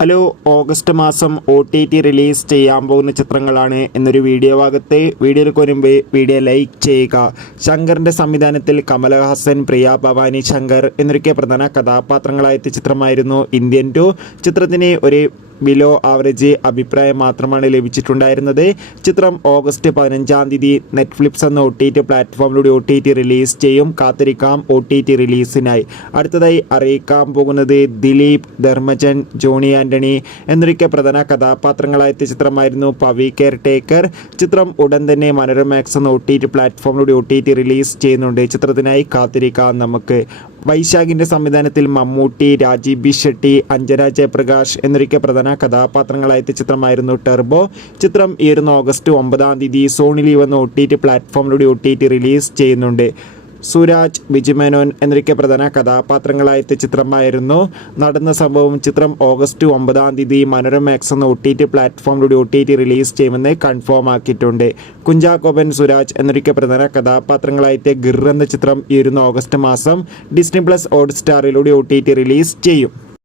Hello, August മാസം OTT release ചെയ്യാൻ പോകുന്ന ചിത്രങ്ങളാണ് എന്നൊരു വീഡിയോ ഭാഗത്ത്. വീഡിയോയിൽ മുൻപ് വീഡിയോ ലൈക്ക് ചെയ്യുക. ശങ്കറിൻ്റെ സംവിധാനത്തിൽ കമലഹാസൻ, പ്രിയ ഭവാനി ശങ്കർ എന്നൊക്കെ പ്രധാന കഥാപാത്രങ്ങളായ ചിത്രമായിരുന്നു ഇന്ത്യൻ 2. ചിത്രത്തിന് ഒരു ബിലോ ആവറേജ് അഭിപ്രായം മാത്രമാണ് ലഭിച്ചിട്ടുണ്ടായിരുന്നത്. ചിത്രം ഓഗസ്റ്റ് 15-ാം തീയതി നെറ്റ്ഫ്ലിക്സ് എന്ന OTT പ്ലാറ്റ്ഫോമിലൂടെ OTT റിലീസ് ചെയ്യും. കാത്തിരിക്കാം OTT റിലീസിനായി. അടുത്തതായി അറിയിക്കാൻ പോകുന്നത് ദിലീപ്, ധർമ്മജൻ, ജോണി ആൻ്റണി എന്നൊക്കെ പ്രധാന കഥാപാത്രങ്ങളായ ചിത്രമായിരുന്നു പവി കെയർ ടേക്കർ. ചിത്രം ഉടൻ തന്നെ മനോരമാക്സ് എന്ന OTT പ്ലാറ്റ്ഫോമിലൂടെ OTT റിലീസ് ചെയ്യുന്നുണ്ട്. ചിത്രത്തിനായി കാത്തിരിക്കാം നമുക്ക്. വൈശാഖിൻ്റെ സംവിധാനത്തിൽ മമ്മൂട്ടി, രാജീവ് ബി ഷെട്ടി, അഞ്ജന ജയപ്രകാശ് എന്നൊക്കെ പ്രധാന കഥാപാത്രങ്ങളായ ചിത്രമായിരുന്നു ടർബോ. ചിത്രം ഈ ഓഗസ്റ്റ് 9-ാം തീയതി സോണി ലീവ് എന്ന OTT പ്ലാറ്റ്ഫോമിലൂടെ OTT റിലീസ് ചെയ്യുന്നുണ്ട്. സുരാജ്, ബിജുമേനോൻ എന്നൊക്കെ പ്രധാന കഥാപാത്രങ്ങളായ ചിത്രമായിരുന്നു നടന്ന സംഭവം. ചിത്രം ഓഗസ്റ്റ് 9-ാം തീയതി മനോരമാക്സ് എന്ന OTT പ്ലാറ്റ്ഫോമിലൂടെ OTT റിലീസ് ചെയ്യുമെന്ന് കൺഫേം ആക്കിയിട്ടുണ്ട്. കുഞ്ചാക്കോബൻ, സുരാജ് എന്നൊക്കെ പ്രധാന കഥാപാത്രങ്ങളായ ഗിർ എന്ന ചിത്രം ഈ ഓഗസ്റ്റ് മാസം ഡിസ്നി പ്ലസ് ഹോട്ട്സ്റ്റാറിലൂടെ OTT റിലീസ് ചെയ്യും.